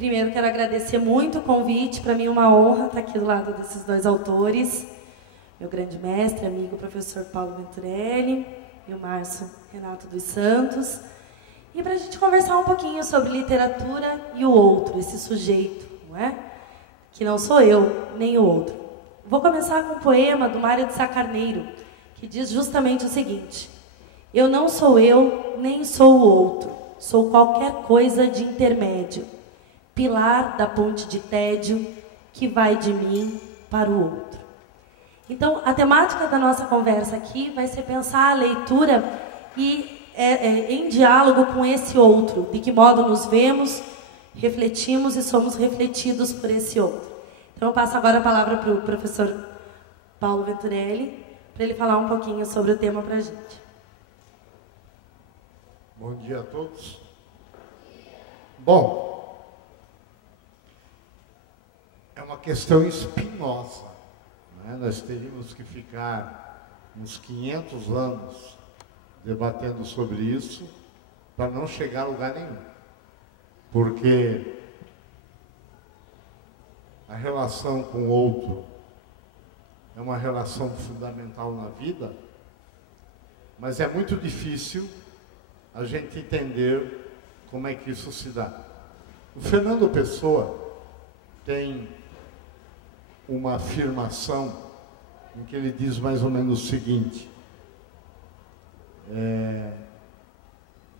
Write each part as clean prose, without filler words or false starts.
Primeiro, quero agradecer muito o convite. Para mim é uma honra estar aqui do lado desses dois autores. Meu grande mestre, amigo, professor Paulo Venturelli e o Márcio Renato dos Santos. E para a gente conversar um pouquinho sobre literatura e o outro, esse sujeito, não é? Que não sou eu, nem o outro. Vou começar com um poema do Mário de Sá Carneiro, que diz justamente o seguinte: eu não sou eu, nem sou o outro, sou qualquer coisa de intermédio, pilar da ponte de tédio que vai de mim para o outro. Então, a temática da nossa conversa aqui vai ser pensar a leitura e em diálogo com esse outro, de que modo nos vemos, refletimos e somos refletidos por esse outro. Então, eu passo agora a palavra para o professor Paulo Venturelli, para ele falar um pouquinho sobre o tema para a gente. Bom dia a todos. Bom, é uma questão espinhosa, né? Nós teríamos que ficar uns 500 anos debatendo sobre isso para não chegar a lugar nenhum. Porque a relação com o outro é uma relação fundamental na vida, mas é muito difícil a gente entender como é que isso se dá. O Fernando Pessoa tem uma afirmação em que ele diz mais ou menos o seguinte: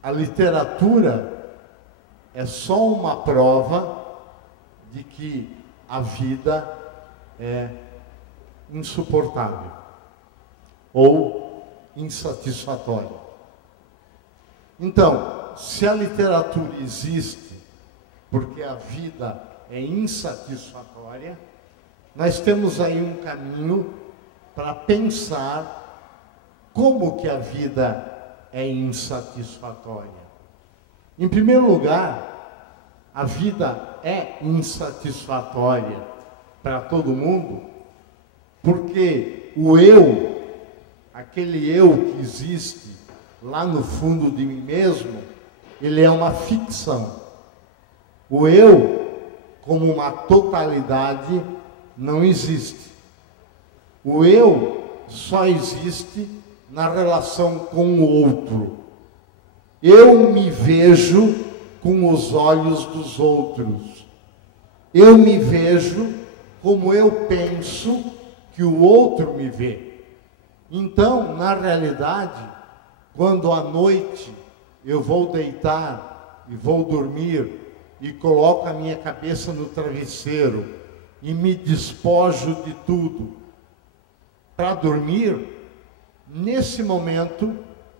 a literatura é só uma prova de que a vida é insuportável ou insatisfatória. Então, se a literatura existe porque a vida é insatisfatória, nós temos aí um caminho para pensar como que a vida é insatisfatória. Em primeiro lugar, a vida é insatisfatória para todo mundo porque o eu, aquele eu que existe lá no fundo de mim mesmo, ele é uma ficção. O eu, como uma totalidade, não existe. O eu só existe na relação com o outro. Eu me vejo com os olhos dos outros. Eu me vejo como eu penso que o outro me vê. Então, na realidade, quando à noite eu vou deitar e vou dormir e coloco a minha cabeça no travesseiro e me despojo de tudo para dormir, nesse momento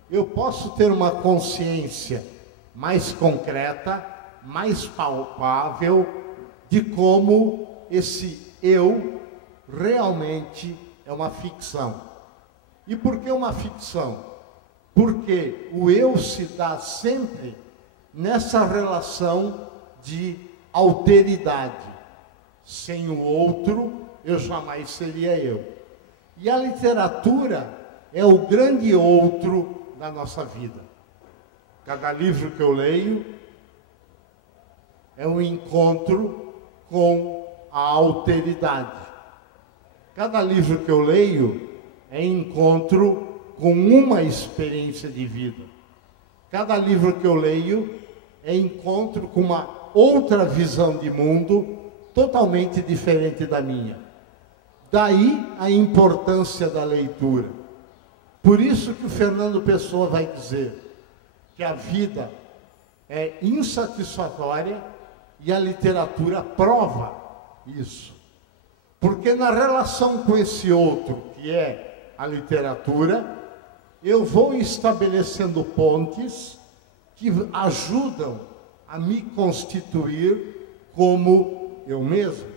eu posso ter uma consciência mais concreta, mais palpável de como esse eu realmente é uma ficção. E por que uma ficção? Porque o eu se dá sempre nessa relação de alteridade. Sem o outro, eu jamais seria eu. E a literatura é o grande outro da nossa vida. Cada livro que eu leio é um encontro com a alteridade. Cada livro que eu leio é encontro com uma experiência de vida. Cada livro que eu leio é encontro com uma outra visão de mundo totalmente diferente da minha. Daí a importância da leitura. Por isso que o Fernando Pessoa vai dizer que a vida é insatisfatória e a literatura prova isso. Porque na relação com esse outro, que é a literatura, eu vou estabelecendo pontes que ajudam a me constituir como eu mesmo.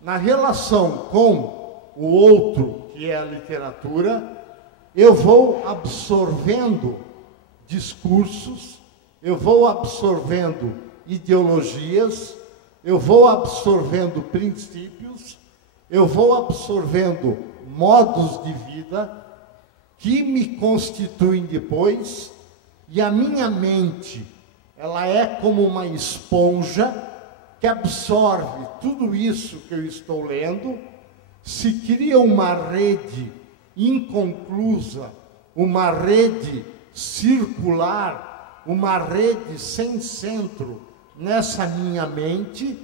Na relação com o outro, que é a literatura, eu vou absorvendo discursos, eu vou absorvendo ideologias, eu vou absorvendo princípios, eu vou absorvendo modos de vida que me constituem depois, e a minha mente, ela é como uma esponja que absorve tudo isso que eu estou lendo, se cria uma rede inconclusa, uma rede circular, uma rede sem centro nessa minha mente,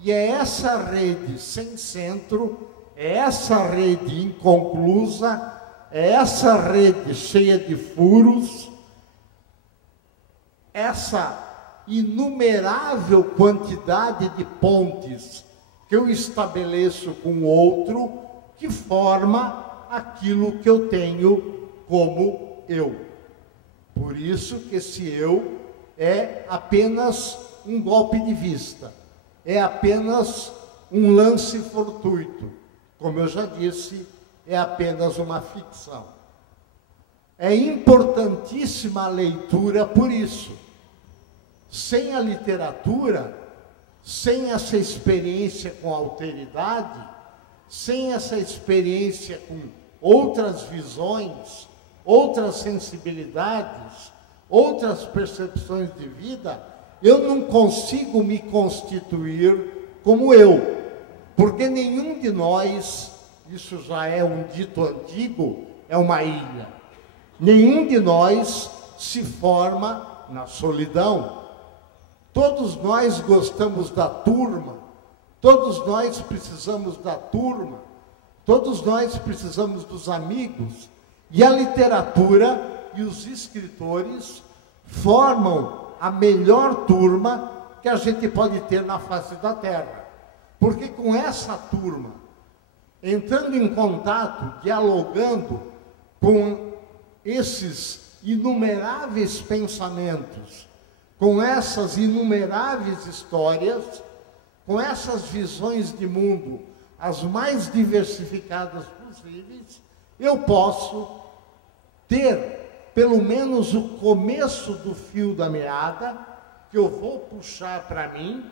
e é essa rede sem centro, é essa rede inconclusa, é essa rede cheia de furos, essa inumerável quantidade de pontes que eu estabeleço com o outro, que forma aquilo que eu tenho como eu. Por isso que esse eu é apenas um golpe de vista, é apenas um lance fortuito. Como eu já disse, é apenas uma ficção. É importantíssima a leitura por isso. Sem a literatura, sem essa experiência com alteridade, sem essa experiência com outras visões, outras sensibilidades, outras percepções de vida, eu não consigo me constituir como eu, porque nenhum de nós, isso já é um dito antigo, é uma ilha. Nenhum de nós se forma na solidão. Todos nós gostamos da turma, todos nós precisamos da turma, todos nós precisamos dos amigos, e a literatura e os escritores formam a melhor turma que a gente pode ter na face da Terra. Porque com essa turma, entrando em contato, dialogando com esses inumeráveis pensamentos, com essas inumeráveis histórias, com essas visões de mundo, as mais diversificadas possíveis, eu posso ter pelo menos o começo do fio da meada, que eu vou puxar para mim,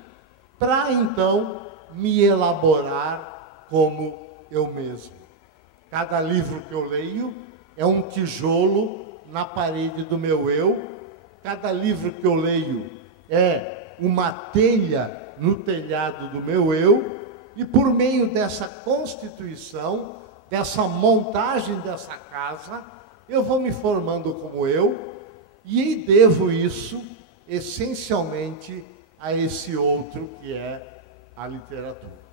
para então me elaborar como eu mesmo. Cada livro que eu leio é um tijolo na parede do meu eu. Cada livro que eu leio é uma telha no telhado do meu eu, e por meio dessa constituição, dessa montagem dessa casa, eu vou me formando como eu, e devo isso essencialmente a esse outro que é a literatura.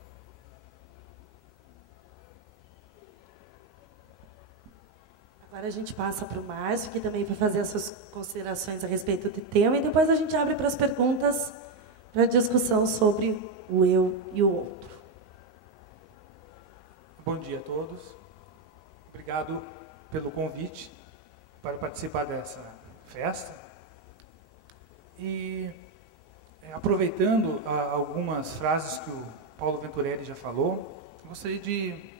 Agora a gente passa para o Márcio, que também vai fazer as suas considerações a respeito do tema, e depois a gente abre para as perguntas, para a discussão sobre o eu e o outro. Bom dia a todos. Obrigado pelo convite para participar dessa festa. E aproveitando algumas frases que o Paulo Venturelli já falou, gostaria de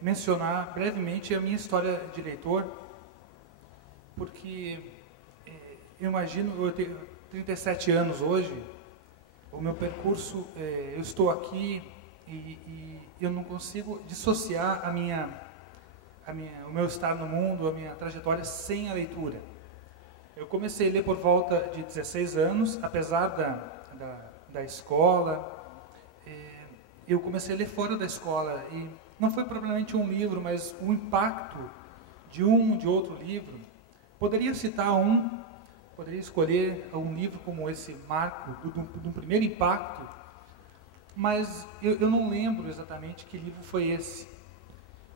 mencionar brevemente a minha história de leitor, porque eu imagino, eu tenho 37 anos hoje, o meu percurso, eu estou aqui e eu não consigo dissociar o meu estar no mundo, a minha trajetória sem a leitura. Eu comecei a ler por volta de 16 anos, apesar da escola, eu comecei a ler fora da escola, e não foi propriamente um livro, mas o impacto de outro livro. Poderia citar poderia escolher um livro como esse marco, do primeiro impacto, mas eu não lembro exatamente que livro foi esse.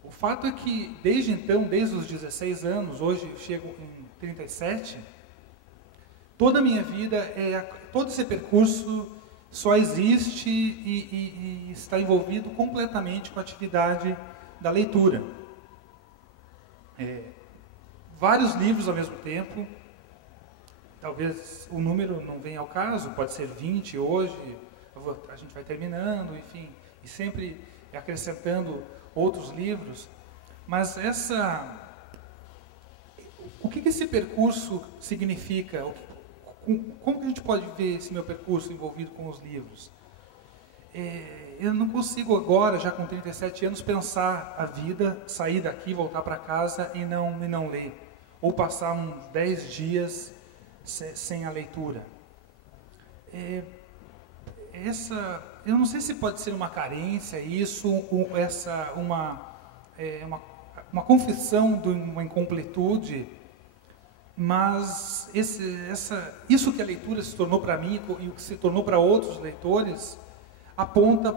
O fato é que, desde então, desde os 16 anos, hoje eu chego em 37, toda a minha vida, todo esse percurso só existe e está envolvido completamente com a atividade da leitura. Vários livros ao mesmo tempo, talvez o número não venha ao caso, pode ser 20 hoje, a gente vai terminando, enfim, e sempre acrescentando outros livros, mas o que esse percurso significa? Como que a gente pode ver esse meu percurso envolvido com os livros? Eu não consigo agora, já com 37 anos, pensar a vida, sair daqui, voltar para casa e não ler, ou passar uns 10 dias sem a leitura. eu não sei se pode ser uma carência, isso, uma confissão de uma incompletude, mas isso que a leitura se tornou para mim e o que se tornou para outros leitores, aponta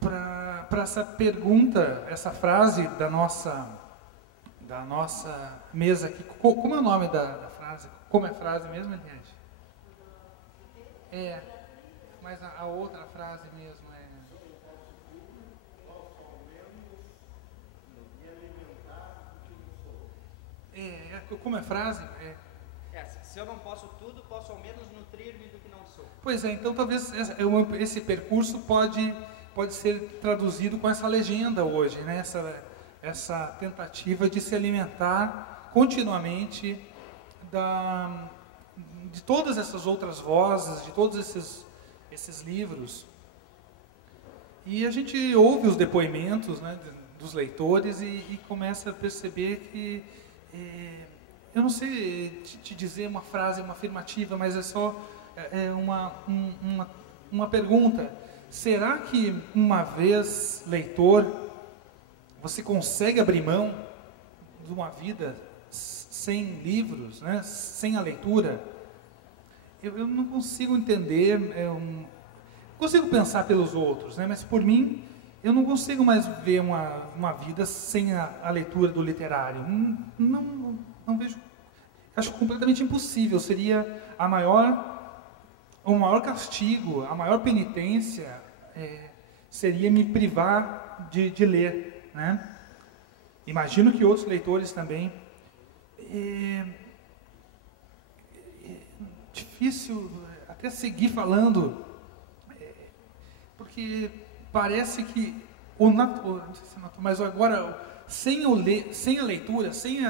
para essa pergunta, essa frase da nossa mesa aqui. Como é o nome da frase? Como é a frase mesmo, Eliette? Mas a outra frase mesmo como é a frase? Se eu não posso tudo, posso ao menos nutrir-me do que não sou. Pois é, então talvez esse percurso pode ser traduzido com essa legenda hoje, né? Essa tentativa de se alimentar continuamente de todas essas outras vozes, de todos esses livros. E a gente ouve os depoimentos, né, dos leitores e começa a perceber que, eu não sei te dizer uma frase, uma afirmativa, mas é só uma pergunta. Será que uma vez leitor, você consegue abrir mão de uma vida sem livros, né, sem a leitura? Eu não consigo entender, consigo pensar pelos outros, né, mas por mim, eu não consigo mais ver uma vida sem a leitura do literário. Não vejo, acho completamente impossível. Seria o maior castigo, a maior penitência, seria me privar de ler, né? Imagino que outros leitores também. Difícil até seguir falando, porque parece que mas agora sem a leitura, sem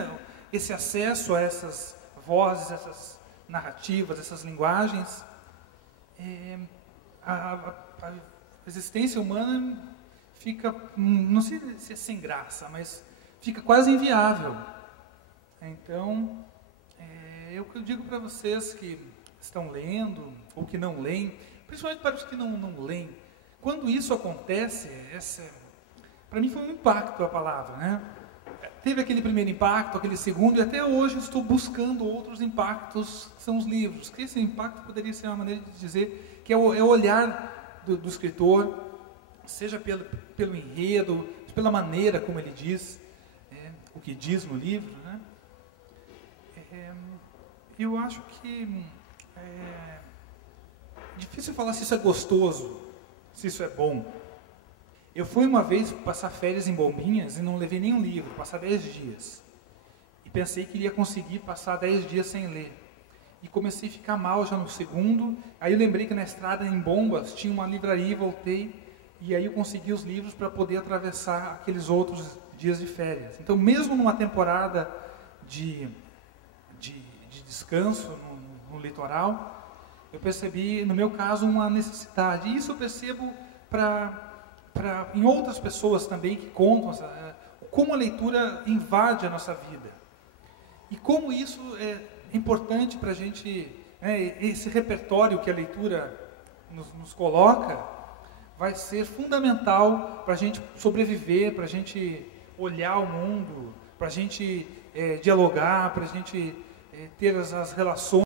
esse acesso a essas vozes, essas narrativas, essas linguagens, a existência humana fica, não sei se é sem graça, mas fica quase inviável. Então, eu digo para vocês que estão lendo ou que não leem, principalmente para os que não leem, quando isso acontece, para mim foi um impacto a palavra, né? Teve aquele primeiro impacto, aquele segundo, e até hoje estou buscando outros impactos, que são os livros. Que esse impacto poderia ser uma maneira de dizer que é o olhar do escritor, seja pelo enredo, pela maneira como ele diz, o que diz no livro, né? Eu acho que é difícil falar se isso é gostoso, se isso é bom. Eu fui uma vez passar férias em Bombinhas e não levei nenhum livro, passar 10 dias. E pensei que iria conseguir passar 10 dias sem ler. E comecei a ficar mal já no segundo. Aí eu lembrei que na estrada em Bombas tinha uma livraria e voltei. E aí eu consegui os livros para poder atravessar aqueles outros dias de férias. Então, mesmo numa temporada de descanso no litoral, eu percebi, no meu caso, uma necessidade. E isso eu percebo em outras pessoas também que contam como a leitura invade a nossa vida. E como isso é importante para a gente, esse repertório que a leitura nos coloca, vai ser fundamental para a gente sobreviver, para a gente olhar o mundo, para a gente dialogar, para a gente ter as relações